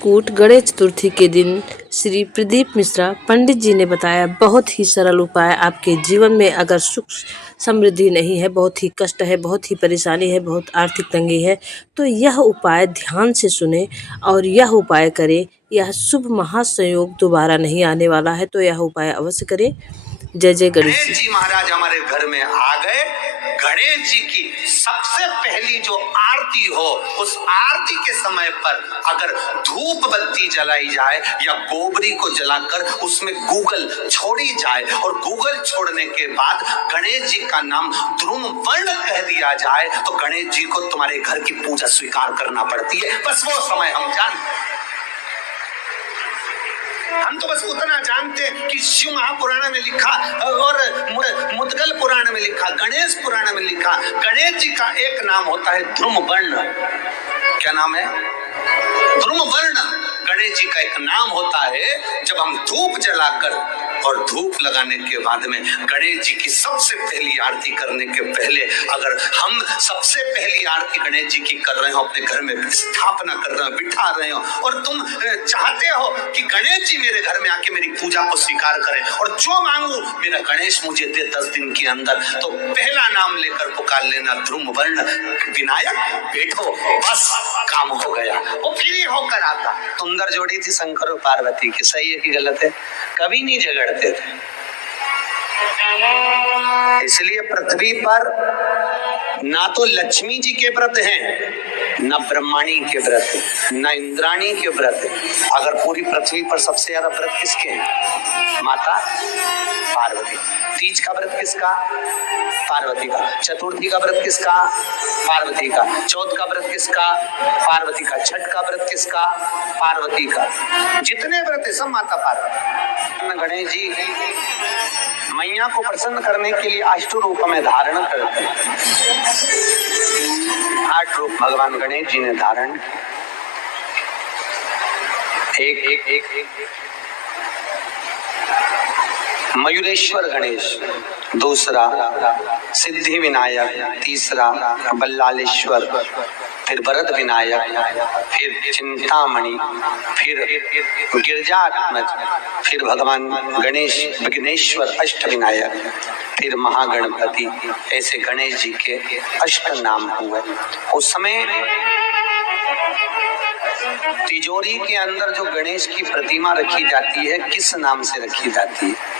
चित्रकूट गणेश चतुर्थी के दिन श्री प्रदीप मिश्रा पंडित जी ने बताया बहुत ही सरल उपाय। आपके जीवन में अगर सुख समृद्धि नहीं है, बहुत ही कष्ट है, बहुत ही परेशानी है, बहुत आर्थिक तंगी है, तो यह उपाय ध्यान से सुने और यह उपाय करें। यह शुभ महासंयोग दोबारा नहीं आने वाला है, तो यह उपाय अवश्य करें। जय जय गणेश जी महाराज हमारे घर में आ गए। गणेश जी की सबसे पहली जो आरती हो, उस आरती के समय पर अगर धूप बत्ती जलाई जाए या गोबरी को जलाकर उसमें गूगल छोड़ी जाए और गूगल छोड़ने के बाद गणेश जी का नाम ध्रुम वर्ण कह दिया जाए, तो गणेश जी को तुम्हारे घर की पूजा स्वीकार करना पड़ती है। बस वो समय हम जानते हैं। हम तो बस उतना जानते हैं कि शिव महापुराण में लिखा और मुद्गल पुराण में लिखा, गणेश पुराण में लिखा, गणेश जी का एक नाम होता है ध्रुम वर्ण। क्या नाम है? ध्रुम वर्ण गणेश जी का एक नाम होता है। जब हम धूप जलाकर और धूप लगाने के बाद में गणेश जी की सबसे पहली आरती करने के पहले अगर हम सबसे पहली आरती गणेश जी की कर रहे हो, अपने घर में स्थापना कर रहे हो, बिठा रहे हो, और तुम चाहते हो कि गणेश जी मेरे घर में आके मेरी पूजा को स्वीकार करें और जो मांगू मेरा गणेश मुझे दे 10 दिन के अंदर, तो पहला नाम लेकर पुकार लेना ध्रुम वर्ण विनायक, बैठो, बस काम हो गया। वो फ्री होकर आता। सुंदर जोड़ी थी शंकर और पार्वती की, सही है कि गलत है? कभी नहीं झगड़ते थे। इसलिए पृथ्वी पर ना तो लक्ष्मी जी के व्रत हैं, ना ब्रह्माणी के व्रत, ना इंद्राणी के व्रत। अगर पूरी पृथ्वी पर सबसे ज्यादा व्रत किसके हैं? माता पार्वती। तीज का व्रत किसका? पार्वती का। चतुर्थी का व्रत किसका? पार्वती का। चौथ का व्रत किसका? पार्वती का। छठ का व्रत किसका? पार्वती का। जितने व्रत है सब माता पार्वती। गणेश जी मैया को प्रसन्न करने के लिए अष्ट रूप में धारण करते हैं। 8 रूप भगवान गणेश जी ने धारण। एक मयूरेश्वर गणेश, दूसरा सिद्धि विनायक, तीसरा बल्लालेश्वर, फिर वरद विनायक, फिर चिंतामणि, फिर गिरजात्मज, फिर भगवान गणेश विघ्नेश्वर अष्ट विनायक, फिर महागणपति। ऐसे गणेश जी के अष्ट नाम हुए। उस समय तिजोरी के अंदर जो गणेश की प्रतिमा रखी जाती है, किस नाम से रखी जाती है?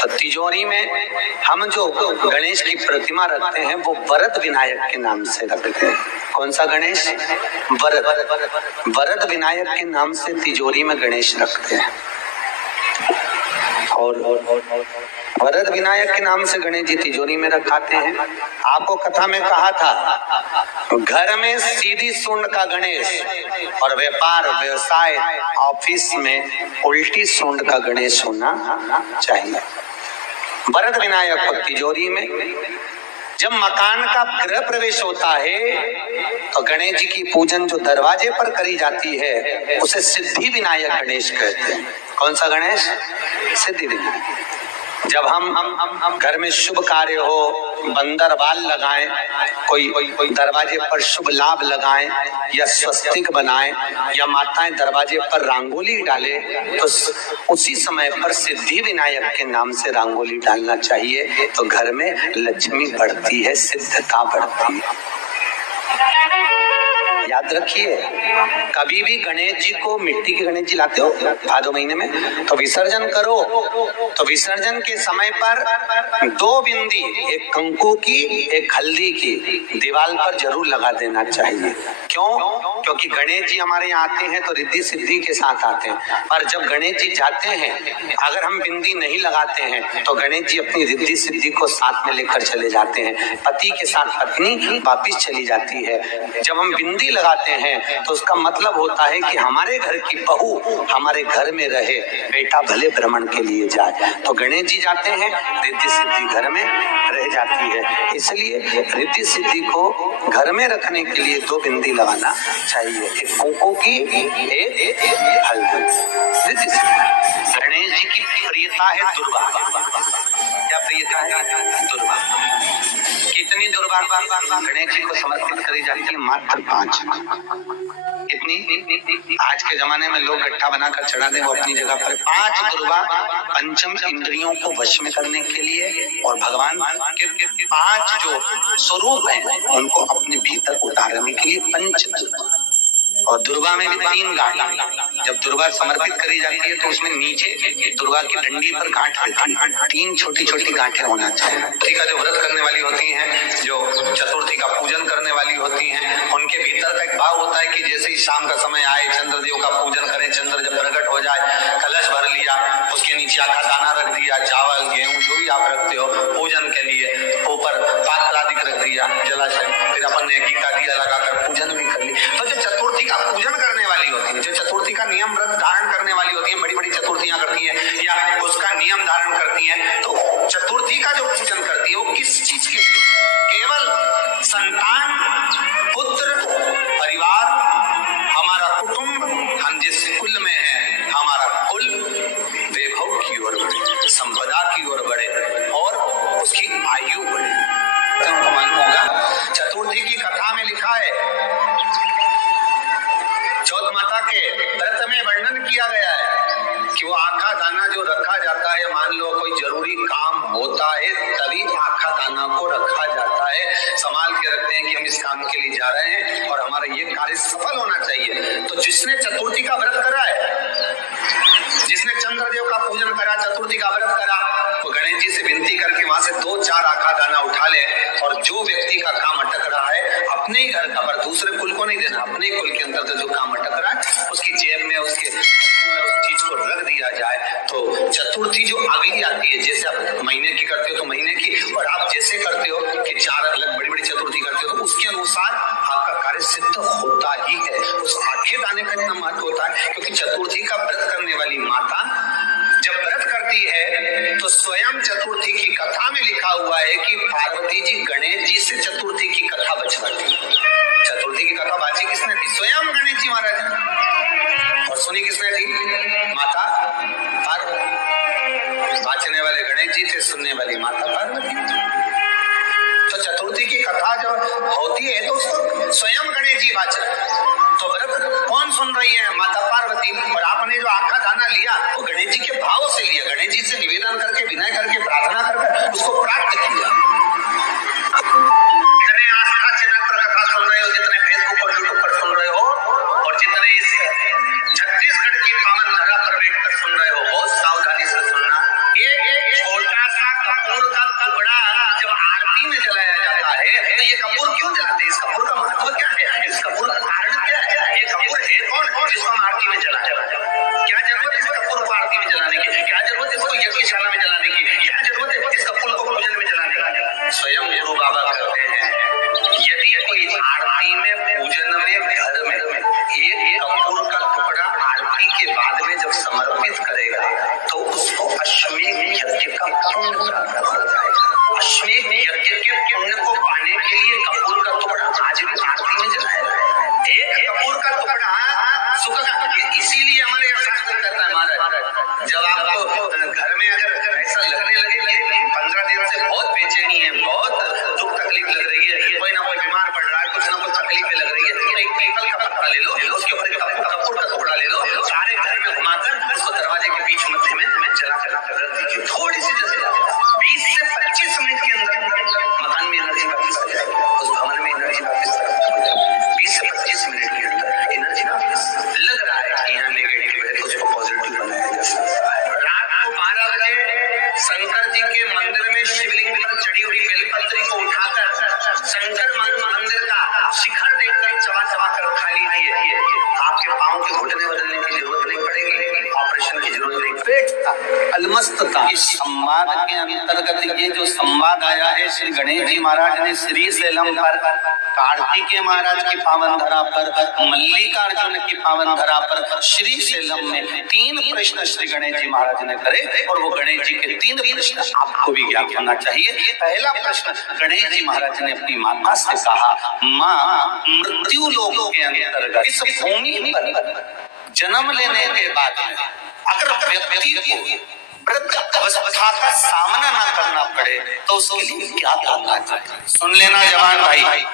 तो तिजोरी में हम जो गणेश की प्रतिमा रखते हैं वो वरद विनायक के नाम से रखते हैं। कौन सा गणेश? वरद विनायक के नाम से तिजोरी में गणेश रखते हैं। और वरद विनायक के नाम से गणेश जी तिजोरी में रखाते हैं। आपको कथा में कहा था, घर में सीधी सूंड का गणेश और व्यापार व्यवसाय ऑफिस में उल्टी सूंड का गणेश होना चाहिए। वरद विनायक को तिजोरी में। जब मकान का गृह प्रवेश होता है तो गणेश जी की पूजन जो दरवाजे पर करी जाती है उसे सिद्धि विनायक गणेश कहते हैं। कौन सा गणेश? सिद्धि विनायक। जब हम घर में शुभ कार्य हो, बंदर बाल लगाएं, कोई दरवाजे पर शुभ लाभ लगाएं या स्वस्तिक बनाएं या माताएं दरवाजे पर रंगोली डाले, तो उसी समय पर सिद्धि विनायक के नाम से रंगोली डालना चाहिए। तो घर में लक्ष्मी बढ़ती है, सिद्धता बढ़ती है। याद रखिए, कभी भी गणेश जी को, मिट्टी के गणेश जी लाते हो भादो महीने में, तो विसर्जन करो तो विसर्जन के समय पर 2 बिंदी, एक कंकु की एक हल्दी की, दीवार पर जरूर लगा देना चाहिए। क्यों? क्योंकि गणेश जी हमारे यहाँ आते हैं तो रिद्धि सिद्धि के साथ आते हैं, पर जब गणेश जी जाते हैं अगर हम बिंदी नहीं लगाते हैं तो गणेश जी अपनी रिद्धि सिद्धि को साथ में लेकर चले जाते हैं। पति के साथ पत्नी वापिस चली जाती है। जब हम बिंदी लगाते हैं तो उसका मतलब होता है कि हमारे घर की बहू हमारे घर में रहे, बेटा भले भ्रमण के लिए जाए। तो गणेश जी जाते हैं, रिद्धि सिद्धि घर में रह जाती है। इसलिए रिद्धि सिद्धि को घर में रखने के लिए 2 बिंदी लगाना चाहिए, एक कुंकू की, एक हल्दी। रिद्धि सिद्धि। गणेश जी की प्रियता है दुर्वा। क्या प्रियता है? दुर्वा। कितनी दुर्वा गणेश जी को समर्पित करी जाती है? मात्र 5। कितनी आज के जमाने में लोग गट्ठा बनाकर चढ़ा दें, वो अपनी जगह पर। 5 दुर्वा पंचम इंद्रियों को वश में करने के लिए और भगवान के 5 जो स्वरूप हैं उनको अपने भीतर उतारने के लिए पंच। और दुर्वा में भी 3 गांठ। जब दुर्वा समर्पित करी जाती है तो उसमें नीचे दुर्वा की डंडी पर गांठ रहती है, 3 छोटी छोटी गांठें होना चाहिए। ठीक है, जो व्रत करने वाली होती हैं, जो चतुर्थी का पूजन करने वाली होती हैं, उनके भीतर का एक भाव होता है कि जैसे ही शाम का समय आए चंद्रदेव का पूजन करें, चंद्र जब प्रकट हो जाए, कलश भर लिया, उसके नीचे आखा दाना रख दिया, चावल गेहूं जो भी आप रखते हो पूजन के लिए, ऊपर पात्र आदि रख दिया जलाशय, फिर अपन ने गीता दिया लगाकर पूजन भी कर ली। तो जो चतुर्थी का पूजन करने वाली होती है, जो चतुर्थी का नियम व्रत धारण करने वाली होती है, बड़ी बड़ी चतुर्थियां करती हैं या उसका नियम धारण करती हैं, तो चतुर्थी का जो पूजन करती है वो किस चीज के लिए? केवल संतान, पुत्र, परिवार, हमारा कुटुंब, हम जिस कुल में हैं, हमारा कुल वैभव की ओर बढ़े, संपदा की ओर बढ़े और उसकी आयु बढ़े। तो उनको मालूम होगा, चतुर्थी की कथा में लिखा है, चौथ माता के व्रत में वर्णन किया गया है कि वो आखा दाना जो रखा जाता है, मान लो कोई जरूरी काम होता है तभी आखा दाना को रखा जाता है, संभाल के रखते हैं कि हम इस काम के लिए जा रहे हैं और हमारा ये कार्य सफल होना चाहिए। तो जिसने चतुर्थी का व्रत करा है, जिसने चंद्रदेव का पूजन करा, चतुर्थी का व्रत करा, वो गणेश जी से विनती करके वहां से 2-4 आखा दाना उठा ले और जो व्यक्ति का काम अटक रहा है अपने ही घर का, पर दूसरे कुल को नहीं देना, अपने कुल के अंदर जो काम अटक रहा है उसकी जेब में, उसके उस चीज को रख दिया जाए। तो चतुर्थी जो अगली आती है, जैसे आप महीने की करते हो तो महीने की, और आप जैसे करते हो कि 4 अलग बड़ी बड़ी चतुर्थी करते हो तो उसके अनुसार आपका कार्य सिद्ध होता ही है। उस आखे दाने का इतना महत्व होता है क्योंकि चतुर्थी का व्रत करने वाली माता जब व्रत करती है तो स्वयं चतुर्थी की कथा में लिखा हुआ है कि पार्वती जी गणेश जी से चतुर्थी की कथा बचवाती। चतुर्थी की कथा बाची किसने थी? स्वयं गणेश जी महाराज ने। और सुनी किसने थी? माता पार्वती। बाचने वाले गणेश जी थे, सुनने वाली माता पार्वती। तो चतुर्थी की कथा जब होती है तो उसको स्वयं गणेश जी बाच रहे। तो व्रत कौन सुन रही है? माता पार्वती। और आपने जो आखा दाना लिया वो गणेश जी के भाव से लिया, गणेश जी से निवेदन करके, विनय करके, प्रार्थना करके उसको प्राप्त किया। जितने आस्था चैनल पर कथा सुन रहे हो, जितने फेसबुक और यूट्यूब पर सुन रहे हो, और जितने इस छत्तीसगढ़ की पावन धरा पर बैठकर सुन रहे हो, बहुत सावधानी से सुनना। एक छोटा सा कपूर का टुकड़ा जब आरती में जलाया जाता है तो ये कपूर क्यों जलाते हैं? इस कपूर का महत्व क्या है? इस कपूर का कारण क्या है? ये कपूर है कौन जिसको हम आरती में जलाते हैं? क्या जरूरत है इस कपूर को आरती में जलाने की? क्या जरूरत है इसको यज्ञशाला में जलाने की? क्या जरूरत है इस कपूर को पूजन में जलाने की? स्वयं गुरु बाबा कहते हैं, यदि कोई आरती में, पूजन में, घर में एक कपूर का टुकड़ा आरती के बाद में जब समर्पित करेगा तो उसको अश्वमेध यज्ञ का पुण्य प्राप्त हो जाएगा। अश्वमेध यज्ञ के पुण्य को पाने के लिए कपूर का टुकड़ा आज भी आरती में जलाया जाए। एक कपूर का टुकड़ा सुख का, इसीलिए हमारे यहाँ शास्त्र कहता है महाराज, जब आपको घर में अगर ऐसा लगने लगे 15 दिन से बहुत बेचैनी है, बहुत दुख तकलीफ लग रही है, कोई ना कोई बीमार पड़ रहा है, कुछ ना कुछ तकलीफें लग रही है, तो एक पीपल का पत्ता ले लो, उसके ऊपर कपूर का टुकड़ा ले लो, सारे घर में घुमाकर उसको दरवाजे के बीच मध्य में जला कर रख दीजिए। थोड़ी सी जैसे 20 से 25 मिनट के अंदर मकान में एनर्जी वापस आ जाएगी, उस भवन में एनर्जी वापस आ जाएगी। 20 से 25 मिनट के अंदर एनर्जी वापस लग रहा है कि यहाँ नेगेटिव है तो उसको पॉजिटिव बनाया जा सकता है। रात को 12 बजे शंकर जी के मंदिर में शिवलिंग पर चढ़ी हुई बेलपत्री को उठाकर शंकर मंदिर का शिखर देखकर चबा चबा कर खा लीजिए। आपके पाँव के घुटने बदलने की जरूरत नहीं पड़ेगी, ऑपरेशन की जरूरत नहीं। पेटता, अलमस्तता, इस संवाद के अंतर्गत ये जो संवाद आया है, श्री गणेश जी महाराज ने श्री शैलम पर, कार्तिकेय महाराज की पावन धरा पर, मल्लिकार्जुन की पावन धरा पर, श्री शैलम में 3 प्रश्न श्री गणेश जी महाराज ने करे और वो गणेश जी के 3 प्रश्न आपको भी ज्ञात होना चाहिए। पहला प्रश्न गणेश जी महाराज ने अपनी माता से कहा, माँ, मृत्यु लोक के अंतर्गत इस भूमि पर जन्म लेने के बाद में अगर व्यक्ति को वृद्ध अवस्था का सामना न करना पड़े तो उसके लिए क्या करना चाहिए? सुन लेना जवान भाई,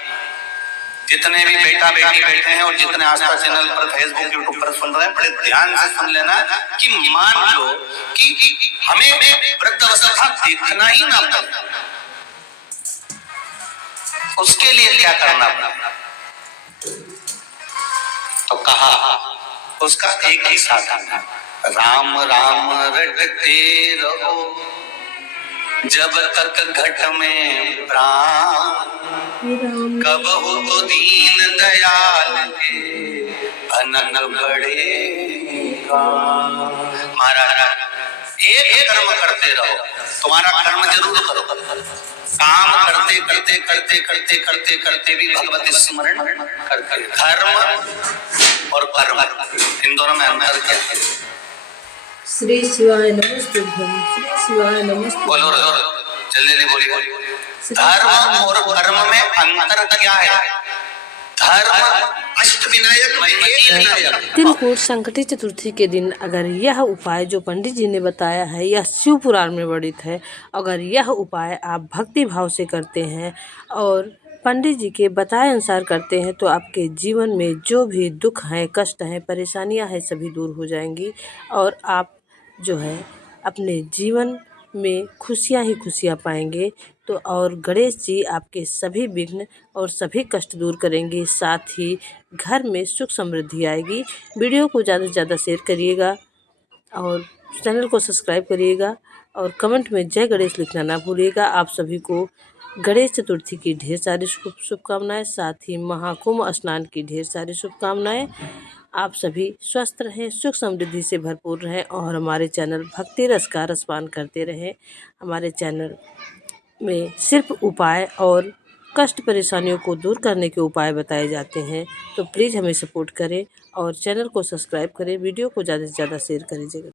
जितने भी बेटा बेटी बैठे हैं और जितने आस्था चैनल पर फेसबुक यूट्यूब पर सुन रहे हैं, बड़े ध्यान से सुन लेना कि मान लो कि हमें वृद्धावस्था देखना ही ना पड़े, उसके लिए क्या करना पड़ेगा? तो कहा उसका एक ही साधन है, राम राम रटते रहो जब तक घट में प्राण, कब हो तो दीन दयाल के भनक बढ़ेगा। महाराज एक कर्म करते रहो, तुम्हारा कर्म जरूर करो, काम करते करते करते करते करते करते भी भगवत स्मरण करते। धर्म और कर्म इन दोनों में अंतर क्या है? श्री शिवाय नमस्ते। श्री शिवाय नमस्ते। बोलो जल्दी बोलिए। धर्म और कर्म में अंतर क्या है? धर्म अष्टविनायक तिलकुट संकटी चतुर्थी के दिन अगर यह उपाय जो पंडित जी ने बताया है, यह शिव पुराण में वर्णित है, अगर यह उपाय आप भक्ति भाव से करते हैं और पंडित जी के बताए अनुसार करते हैं तो आपके जीवन में जो भी दुख हैं, कष्ट हैं, परेशानियां हैं, सभी दूर हो जाएंगी और आप जो है अपने जीवन में खुशियां ही खुशियां पाएंगे। तो और गणेश जी आपके सभी विघ्न और सभी कष्ट दूर करेंगे, साथ ही घर में सुख समृद्धि आएगी। वीडियो को ज़्यादा से ज़्यादा शेयर करिएगा और चैनल को सब्सक्राइब करिएगा और कमेंट में जय गणेश लिखना ना भूलिएगा। आप सभी को गणेश चतुर्थी की ढेर सारी शुभकामनाएं, साथ ही महाकुंभ स्नान की ढेर सारी शुभकामनाएं। आप सभी स्वस्थ रहें, सुख समृद्धि से भरपूर रहें और हमारे चैनल भक्ति रस का रसपान करते रहें। हमारे चैनल में सिर्फ उपाय और कष्ट परेशानियों को दूर करने के उपाय बताए जाते हैं, तो प्लीज़ हमें सपोर्ट करें और चैनल को सब्सक्राइब करें, वीडियो को ज़्यादा से ज़्यादा शेयर करिएगा।